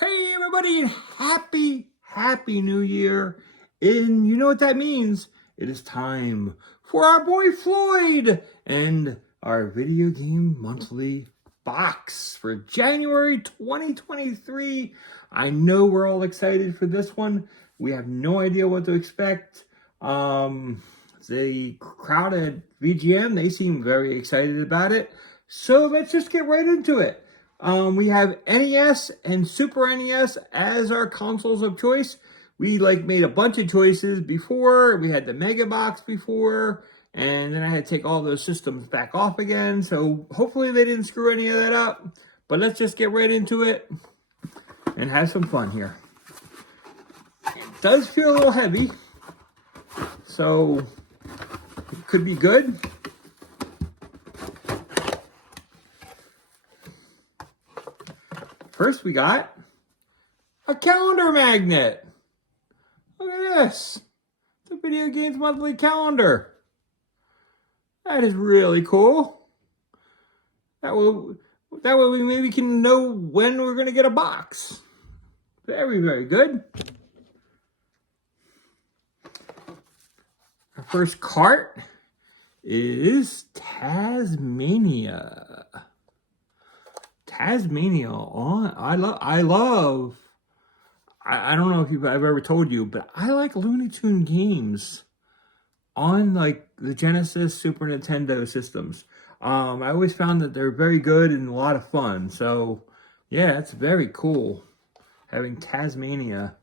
Hey everybody, and happy new year. And you know what that means? It is time for our boy Floyd and our video game monthly box for January 2023. I know we're all excited for this one. We have no idea what to expect. The crowd at VGM, they seem very excited about it. So let's just get right into it. We have NES and Super NES as our consoles of choice. We made a bunch of choices before. We had the Mega Box before, and then I had to take all those systems back off again. So hopefully they didn't screw any of that up. But let's just get right into it and have some fun here. It does feel a little heavy, so it could be good. First, we got a calendar magnet. Look at this. The Video Games Monthly Calendar. That is really cool. That way we maybe can know when we're going to get a box. Very good. Our first cart is Tasmania. Tasmania on. I don't know if I've ever told you, but I like Looney Tune games on the Genesis, Super Nintendo systems. I always found that they're very good and a lot of fun. So yeah, it's very cool having Tasmania.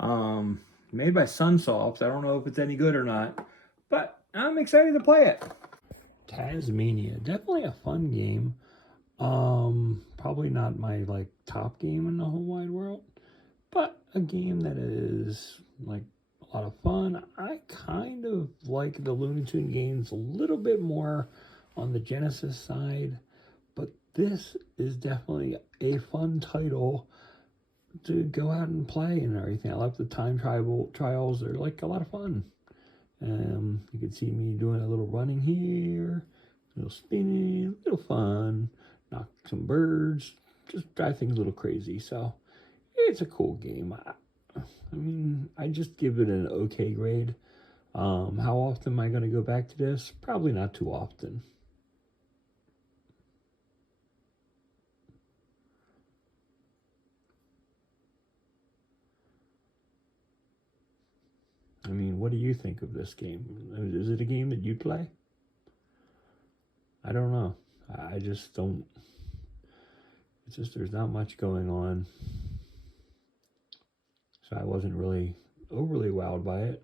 Made by Sunsoft. I don't know if it's any good or not, but I'm excited to play it. Tasmania, definitely a fun game. Probably not my top game in the whole wide world, but a game that is a lot of fun. I kind of like the Looney Tune games a little bit more on the Genesis side, but this is definitely a fun title to go out and play and everything. I love the time trials. They're a lot of fun. You can see me doing a little running here, a little spinning, a little fun. Knock some birds, just drive things a little crazy. So it's a cool game. I mean, I just give it an okay grade. How often am I going to go back to this? Probably not too often. I mean, what do you think of this game? Is it a game that you play? I don't know. I just don't. It's just there's not much going on. So I wasn't really overly wowed by it.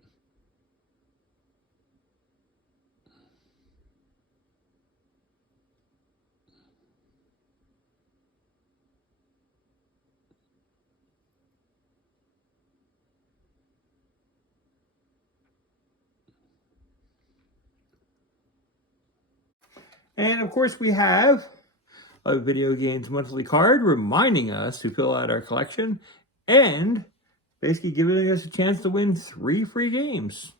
And of course we have a Video Games Monthly card reminding us to fill out our collection and basically giving us a chance to win 3 free games.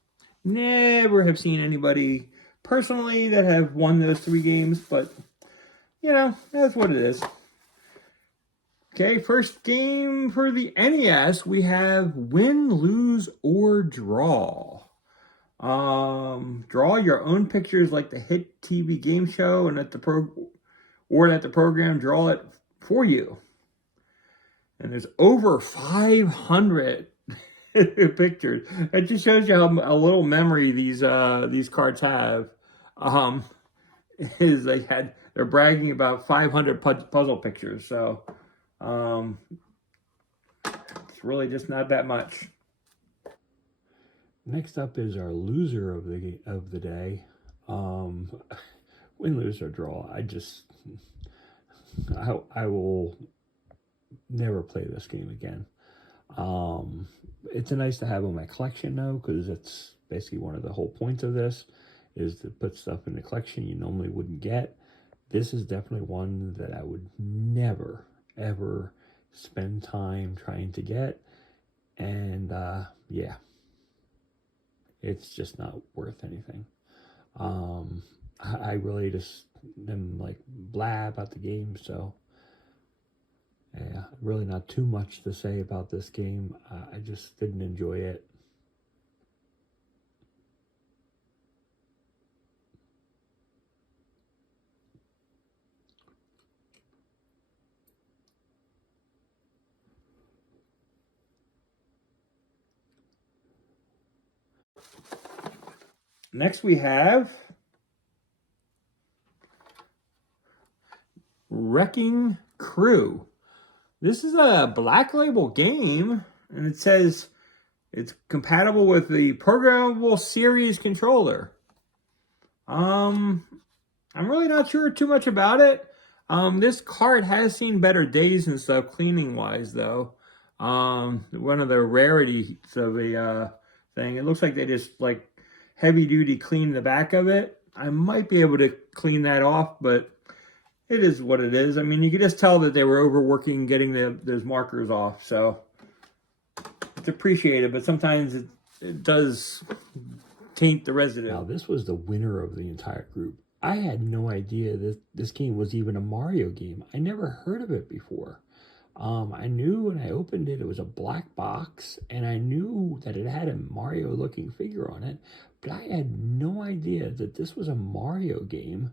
Never have seen anybody personally that have won those 3 games, but you know, that's what it is. Okay, first game for the NES, we have Win, Lose, or Draw. Draw your own pictures like the hit TV game show, and let the program draw it for you. And there's over 500 pictures. It just shows you how a little memory these cards have. They're bragging about 500 puzzle pictures, so it's really just not that much. Next up is our loser of the day. Win, lose, or draw. I will never play this game again. It's nice to have in my collection though, because it's basically one of the whole points of this is to put stuff in the collection you normally wouldn't get. This is definitely one that I would never ever spend time trying to get, and yeah, it's just not worth anything. I really just am blah about the game, so Yeah, really not too much to say about this game. I just didn't enjoy it. Next we have Wrecking Crew. This is a Black Label game, and it says it's compatible with the programmable series controller. I'm really not sure too much about it. This cart has seen better days and stuff cleaning wise though. One of the rarities of a thing. It looks like they just like heavy duty clean the back of it. I might be able to clean that off, but it is what it is. I mean, you can just tell that they were overworking getting those markers off. So it's appreciated, but sometimes it does taint the residue. Now, this was the winner of the entire group. I had no idea that this game was even a Mario game. I never heard of it before. I knew when I opened it, it was a black box, and I knew that it had a Mario-looking figure on it, but I had no idea that this was a Mario game.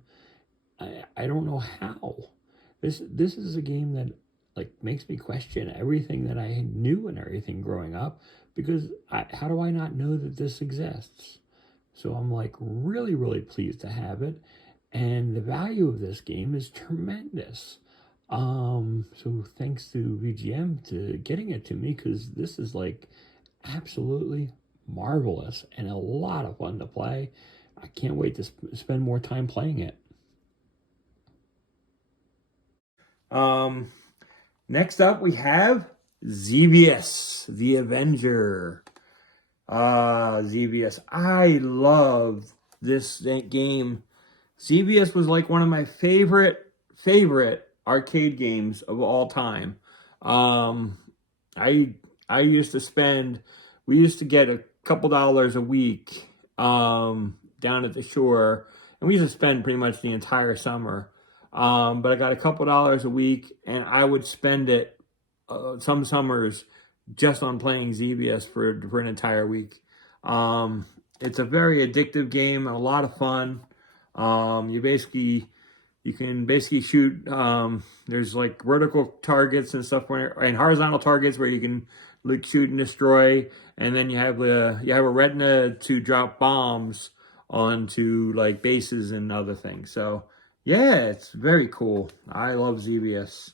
I don't know how. This is a game that like makes me question everything that I knew and everything growing up, because how do I not know that this exists? So I'm like really, really pleased to have it. And the value of this game is tremendous. So thanks to VGM to getting it to me, because this is like absolutely marvelous and a lot of fun to play. I can't wait to spend more time playing it. Next up we have Xebius, the Avenger. Xebius. I love this game. Xebius was like one of my favorite arcade games of all time. I used to spend, we used to get a couple dollars a week down at the shore, and we used to spend pretty much the entire summer. But I got a couple dollars a week, and I would spend it some summers just on playing Xebius for an entire week. It's a very addictive game, a lot of fun. You can basically shoot, there's like vertical targets and stuff, and horizontal targets where you can like shoot and destroy, and then you have a retina to drop bombs onto like bases and other things. So yeah, it's very cool. I love Xebius.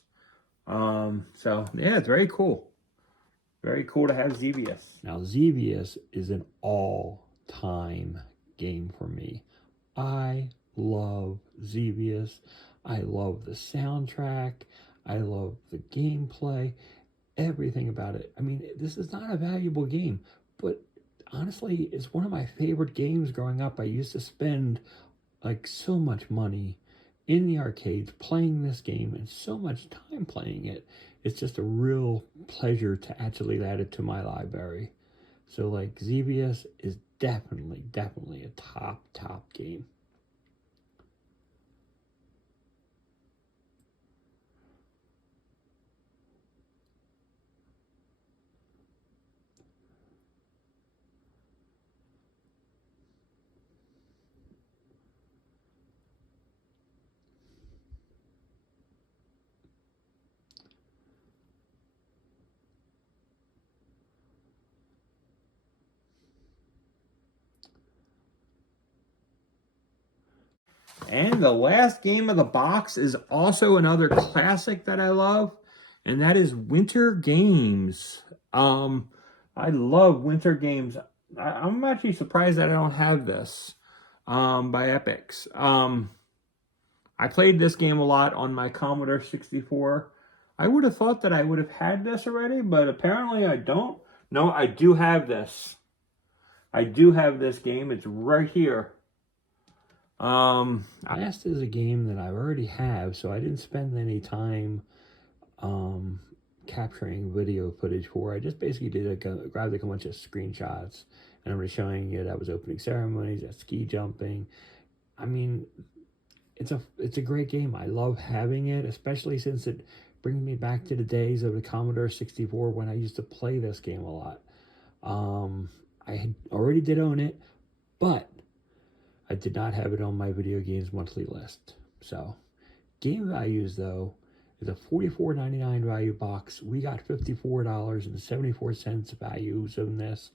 So yeah, it's very cool. Very cool to have Xebius. Now, Xebius is an all-time game for me. I love Xebius. I love the soundtrack. I love the gameplay. Everything about it. I mean, this is not a valuable game, but honestly, it's one of my favorite games growing up. I used to spend like so much money in the arcades playing this game and so much time playing it. It's just a real pleasure to actually add it to my library. So like Xebius is definitely a top game. And the last game of the box is also another classic that I love, and that is Winter Games. I love Winter Games. I'm actually surprised that I don't have this by Epix. I played this game a lot on my Commodore 64. I would have thought that I would have had this already, but apparently I don't. No, I do have this. I do have this game. It's right here. Last is a game that I already have, so I didn't spend any time capturing video footage for. I just basically grabbed like a bunch of screenshots, and I'm just showing you that was opening ceremonies, that ski jumping. I mean, it's a great game. I love having it, especially since it brings me back to the days of the Commodore 64 when I used to play this game a lot. I had already did own it, but I did not have it on my video games monthly list. So, game values though is a $44.99 value box. We got $54.74 values in this.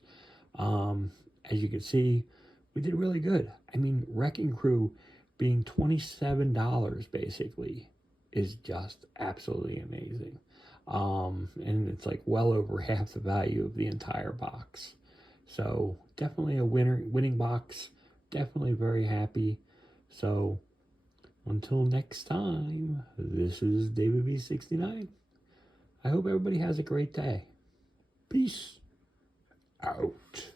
As you can see, we did really good. I mean, Wrecking Crew being $27 basically is just absolutely amazing. And it's like well over half the value of the entire box. So definitely a winning box. Definitely very happy. So until next time, this is David B69. I hope everybody has a great day. Peace out.